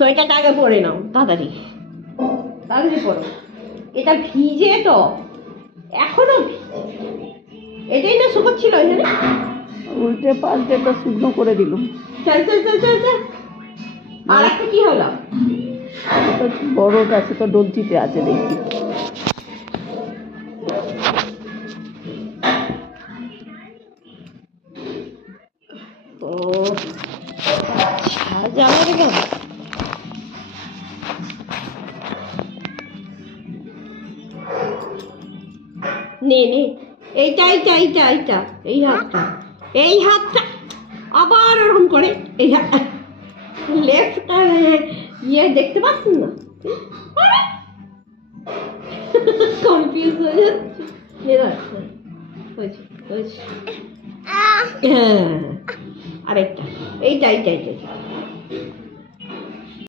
সোয়েটারটা আগে পরে নাও, তাড়াতাড়ি তাড়াতাড়ি পরো। এটা ভিজে তো, এখনো এটাই না শুকোচ্ছিল এখানে, উল্টে পাল্টে তো শুকনো করে দিলুম। চল চল চল চল চল। আর একটা কি হলো? তো বড়টা আছে তো ডলচিতে আছে দেখি। ও আচ্ছা, যাবে রে কেন? নে নে, এইটা এইটা এইটা এইটা, এই হাতটা, এই হাতটা আবার ওরকম করে, এই হাত লেফট ইয়ে দেখতে পাচ্ছেন না, কনফিউজ হয়ে যাচ্ছে। হয়েছে হয়েছে। হ্যাঁ, আরেকটা, এইটা এইটা এইটা